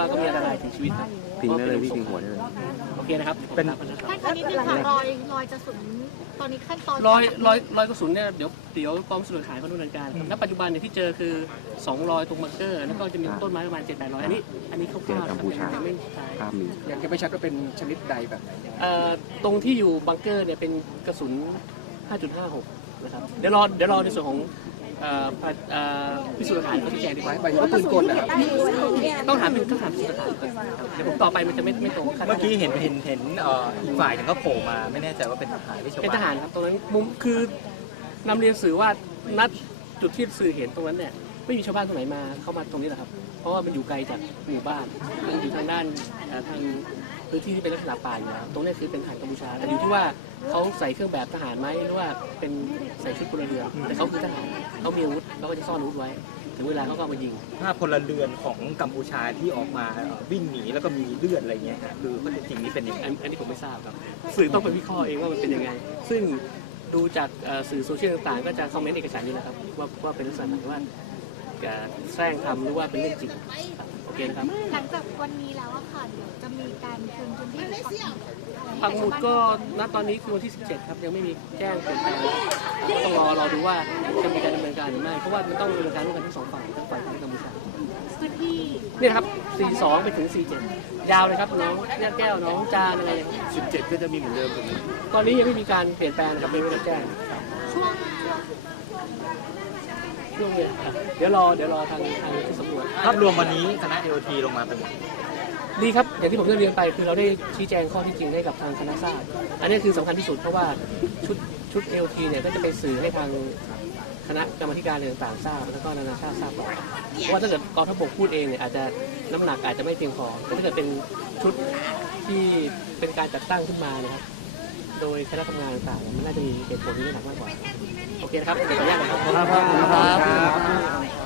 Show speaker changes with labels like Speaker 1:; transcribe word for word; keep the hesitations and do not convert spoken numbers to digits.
Speaker 1: ว่าก็มีอันตรายถึงชีวิตครับ
Speaker 2: ทิ้งได้เลยพี่ทิ้งหัวได้เลย
Speaker 1: โอเคนะครับ
Speaker 3: เป็นขั้นตอนนี้เป็นค่ะรอยรอยกระสุนตอนนี้ขั้นตอน
Speaker 1: รอยรอยรอยกระสุนเนี่ยเดี๋ยวเดี๋ยวกองพิสูจน์หลักฐานเขาดำเนินการณปัจจุบันเนี่ยที่เจอคือสองรอยตรงบังเกอร์แล้วก็จะมีต้นไม้ประมาณเจ็ดแปดร้อยอันนี้อันนี้คร่าวๆนะครับไม่ใช่
Speaker 4: ยังไม่ชัดว่าเป็นชนิดใดแบบไหน
Speaker 1: ตรงที่อยู่บังเกอร์เนี่ยเป็นกระสุน ห้าจุดห้าหก นะครับเดี๋ยวรอเดี๋ยวรอในส่วนของพิสูจน์หลักฐานเขาชี้แจงดีกว่า
Speaker 4: หมายถึงว่าปืนกลนะครับ
Speaker 1: ต้องถามต้องถามพิสูจน์หลักฐานเดี๋ยวผมต่อไปมันจะไม่ไม่ตรง
Speaker 5: เมื่อกี้เห็นเห็นเห็นอีกฝ่ายหนึ่งก็โผล่มาไม่แน่ใจว่าเป็นทหารหรือชาวบ้าน
Speaker 1: เป็นทหารครับตรงนั้นมุมคือนำเรียนสื่อว่านัดจุดที่สื่อเห็นตรงนั้นเนี่ยไม่มีชาวบ้านตรงไหนมาเข้ามาตรงนี้แหละครับเพราะว่ามันอยู่ไกลจากหมู่บ้านมันอยู่ทางด้านทางพื้นที่ที่เป็นลักษณะป่าอยู่แล้วตรงนี้คือเป็นทหารกัมพูชาแต่อยู่ที่ว่าเขาใส่เครื่องแบบทหารไหมหรือว่าเป็นใส่ชุดพลเรือนแต่เขาคือทหารเขามีอาวุธเขาก็จะซ่อนอาวุธไว้ถึงเวลาเขาก็มายิง
Speaker 5: ภาพพลเรือนของกัมพูชาที่ออกมาวิ่งหนีแล้วก็มีเลือดอะไรเงี้ยคือข้อเท็จจริงนี้เป็นยังไง
Speaker 1: อันนี้ผมไม่ทราบครับสื่อต้องไปวิเคราะห์เองว่ามันเป็นยังไงซึ่งดูจากสื่อโซเชียลต่างๆก็จะคอมเมนต์เอกสารนี้แหละครับว่าว่าเป็นลักษณะไหนว่าแสร้งทำหรือว่าเป็นเรื่องจริงโอเคครับ
Speaker 3: หลังจากวันนี้แล้วอะค่ะเดี๋ยวจะมีการคืนพื้นที่
Speaker 1: ปักหมุดก็ณตอนนี้คือวันที่สิบเจ็ดครับยังไม่มีแจ้งเปลี่ยนแปลงต้องรอรอดูว่าจะมีการดำเนินการหรือไม่เพราะว่ามันต้องดำเนินการร่วมกันทั้งสองฝ่ายทั้งฝ่ายทั้งกัมพูชา
Speaker 3: พื้นที่
Speaker 1: นี่ครับสี่สองไปถึงสี่เจ็ดยาวเลยครับน้องแก้วน้องจานอะไร
Speaker 4: สิบเจ็ดก็จะมีเหมือนเดิมถูกไหม
Speaker 1: ตอนนี้ยังไม่มีการเปลี่ยนแปลงนะครับไม่ได้แจ้ง
Speaker 3: ช่วง
Speaker 1: ช่วงเนี้ยเดี๋ยวรอเดี๋ยวรอทางทางที่สำรวจ
Speaker 5: ภาพรวมวันนี้คณะ เอ โอ ที ลงมาเป็น
Speaker 1: ดีครับอย่างที่ผมได้เรียนไปคือเราได้ชี้แจงข้อที่จริงให้กับทางคณะทราบอันนี้คือสำคัญที่สุดเพราะว่าชุดชุด เอ โอ ที เนี่ยก็จะไปสื่อให้ทางคณะกรรมการต่างๆทราบแล้วก็นานาชาติทราบต่อเพราะว่าถ้าเกิดกองทัพบกพูดเองเนี่ยอาจจะน้ำหนักอาจจะไม่เพียงพอแต่ถ้าเกิดเป็นชุดที่เป็นการจัดตั้งขึ้นมานะครับโดยคณะทำงานต่างๆมันน่าจะมีเหตุผลที่หนักมากกว่าโอเคครับขออนุญาตนะครับ